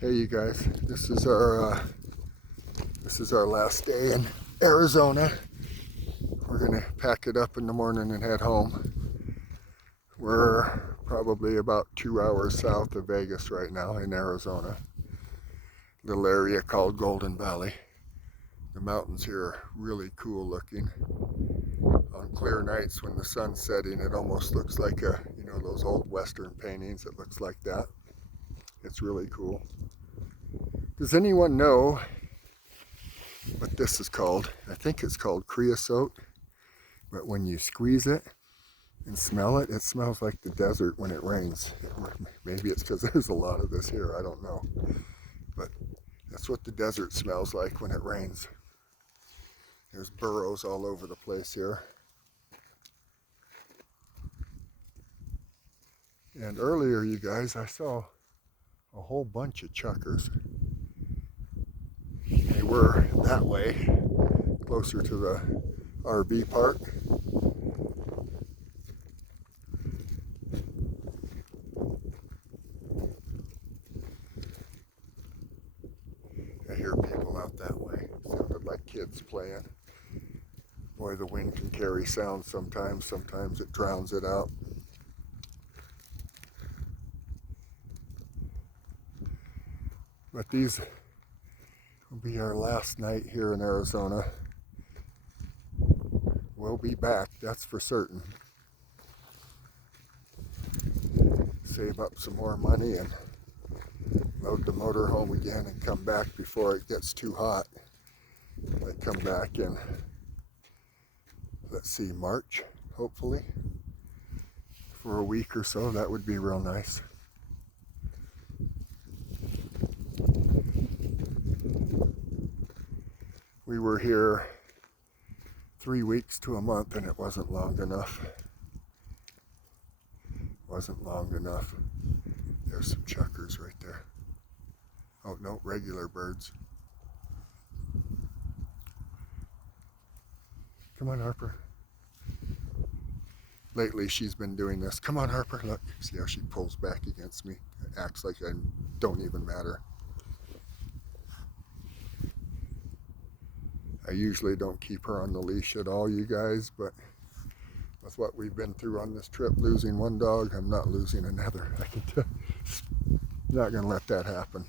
Hey you guys, this is our last day in Arizona. We're gonna pack it up in the morning and head home. We're probably about 2 hours south of Vegas right now in Arizona. Little area called Golden Valley. The mountains here are really cool looking. On clear nights when the sun's setting, it almost looks like those old Western paintings. It looks like that. It's really cool. Does anyone know what this is called? I think it's called creosote, but when you squeeze it and smell it, it smells like the desert when it rains. Maybe it's because there's a lot of this here, I don't know. But that's what the desert smells like when it rains. There's burrows all over the place here. And earlier, you guys, I saw a whole bunch of chukars. They were that way, closer to the RV park. I hear people out that way. Sounded like kids playing. Boy, the wind can carry sound sometimes. Sometimes it drowns it out. But these will be our last night here in Arizona. We'll be back, that's for certain. Save up some more money and load the motor home again and come back before it gets too hot. I come back in, let's see, March, hopefully, for a week or so. That would be real nice. We were here 3 weeks to a month and it wasn't long enough. Wasn't long enough. There's some chukars right there. Oh no, regular birds. Come on, Harper. Lately she's been doing this. Come on, Harper, look. See how she pulls back against me? It acts like I don't even matter. I usually don't keep her on the leash at all, you guys, but with what we've been through on this trip, losing one dog, I'm not losing another. I can tell. Not gonna let that happen.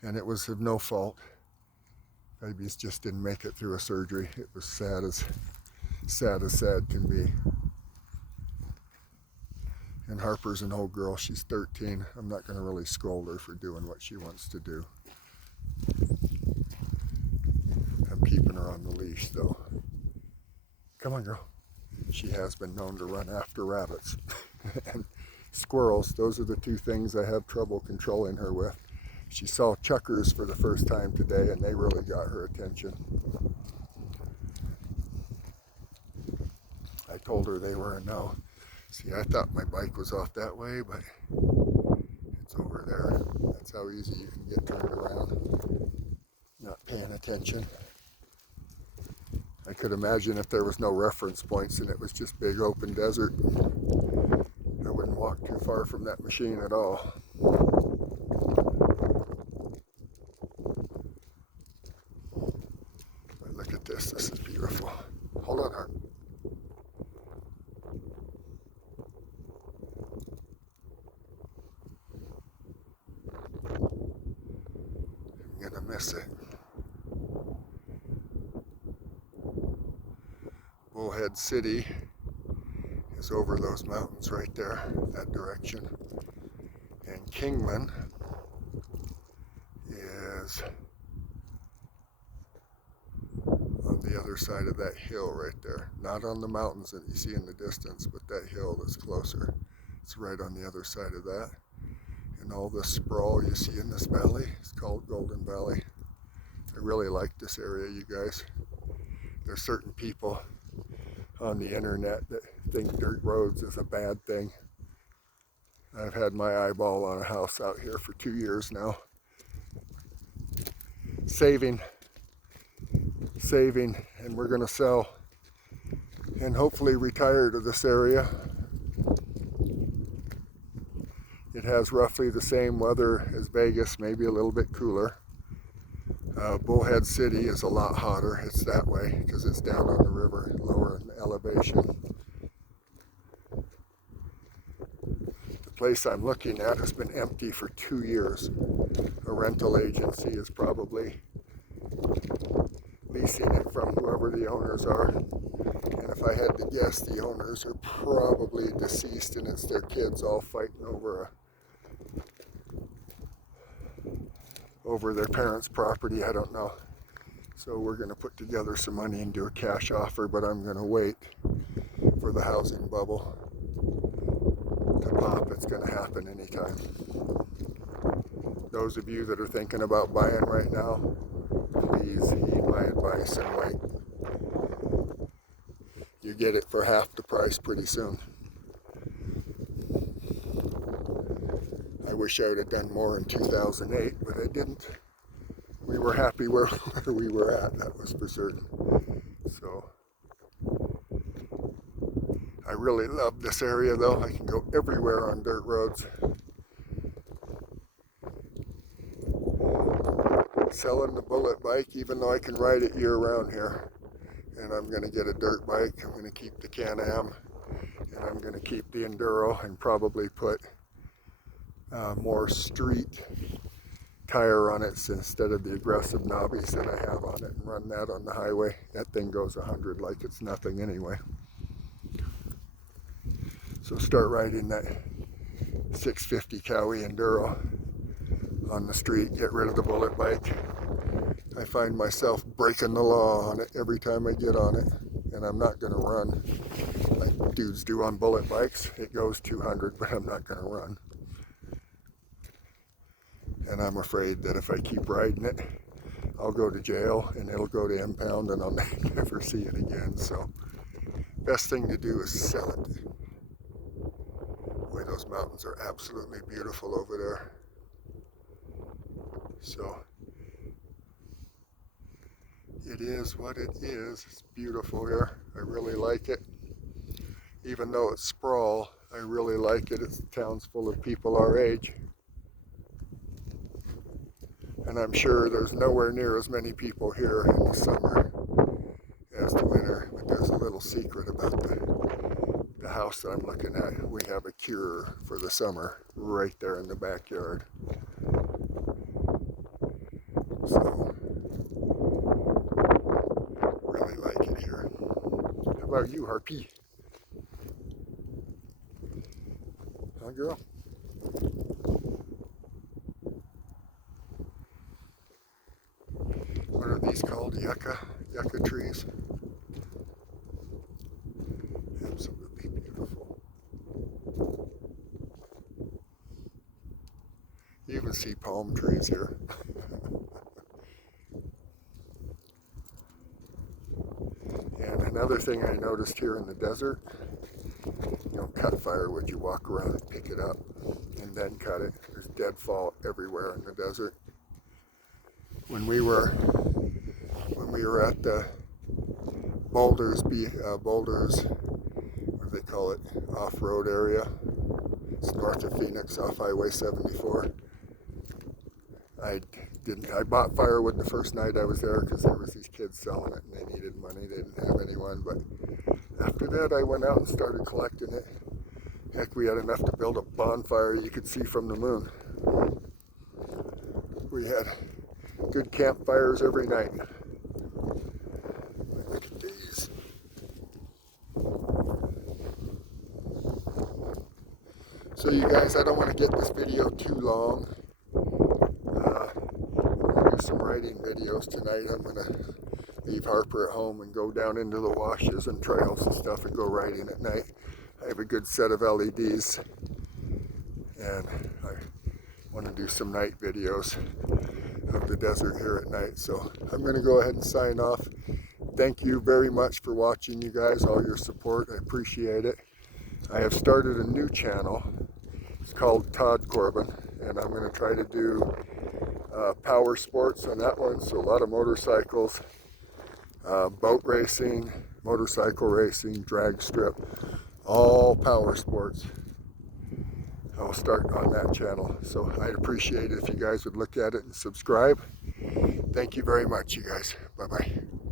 And it was of no fault. Babies just didn't make it through a surgery. It was sad as sad can be. And Harper's an old girl, she's 13. I'm not gonna really scold her for doing what she wants to do. I'm keeping her on the leash though. Come on, girl. She has been known to run after rabbits and squirrels. Those are the two things I have trouble controlling her with. She saw chukars for the first time today and they really got her attention. I told her they were a no. See, I thought my bike was off that way, but it's over there. That's how easy you can get turned around, not paying attention. I could imagine if there was no reference points and it was just big open desert, I wouldn't walk too far from that machine at all. But look at this, this is beautiful. Hold on, Hart. I'm gonna miss it. Bullhead City is over those mountains right there, that direction. And Kingman is on the other side of that hill right there. Not on the mountains that you see in the distance, but that hill that's closer. It's right on the other side of that. And all the sprawl you see in this valley is called Golden Valley. I really like this area, you guys. There's certain people on the internet that think dirt roads is a bad thing. I've had my eyeball on a house out here for 2 years now. Saving, and we're gonna sell and hopefully retire to this area. It It has roughly the same weather as Vegas, maybe a little bit cooler. Bullhead City is a lot hotter. It's that way because it's down on the river, lower in elevation. The place I'm looking at has been empty for 2 years. A rental agency is probably leasing it from whoever the owners are. And if I had to guess, the owners are probably deceased and it's their kids all fighting over their parents' property. I don't know. So we're going to put together some money and do a cash offer, but I'm going to wait for the housing bubble to pop. It's going to happen anytime. Those of you that are thinking about buying right now, please heed my advice and wait. You get it for half the price pretty soon. I wish I would have done more in 2008, but I didn't. We were happy where we were at, that was for certain. So, I really love this area though. I can go everywhere on dirt roads. Selling the Bullet bike, even though I can ride it year round here. And I'm going to get a dirt bike. I'm going to keep the Can-Am, and I'm going to keep the Enduro, and probably put more street tire on it instead of the aggressive knobbies that I have on it, and run that on the highway. That thing goes 100 like it's nothing anyway. So start riding that 650 Cowie Enduro on the street, get rid of the Bullet bike. I find myself breaking the law on it every time I get on it, and I'm not going to run like dudes do on Bullet bikes. It goes 200, but I'm not going to run. And I'm afraid that if I keep riding it, I'll go to jail and it'll go to impound and I'll never see it again. So best thing to do is sell it. Boy, those mountains are absolutely beautiful over there. So it is what it is. It's beautiful here. I really like it. Even though it's sprawl, I really like it. It's towns full of people our age. And I'm sure there's nowhere near as many people here in the summer as the winter. But there's a little secret about the house that I'm looking at. We have a cure for the summer right there in the backyard. So, really like it here. How about you, Harpy? Huh, girl? What are these called? Yucca trees. Absolutely beautiful. You even see palm trees here. And another thing I noticed here in the desert, you don't cut firewood, you walk around and pick it up and then cut it. There's deadfall everywhere in the desert. When we were at the Boulders, what do they call it, off-road area. It's north of Phoenix, off Highway 74. I bought firewood the first night I was there because there was these kids selling it and they needed money. They didn't have anyone, but after that I went out and started collecting it. Heck, we had enough to build a bonfire you could see from the moon. We had good campfires every night. Look at these. So you guys, I don't want to get this video too long. I'm going to do some writing videos tonight. I'm going to leave Harper at home and go down into the washes and trails and stuff and go riding at night. I have a good set of LEDs and I want to do some night videos of the desert here at night. So I'm going to go ahead and sign off. Thank you very much for watching, you guys, all your support. I appreciate it. I have started a new channel. It's called Todd Corbin, and I'm going to try to do power sports on that one. So a lot of motorcycles, boat racing, motorcycle racing, drag strip, all power sports. I'll start on that channel. So I'd appreciate it if you guys would look at it and subscribe. Thank you very much, you guys. Bye-bye.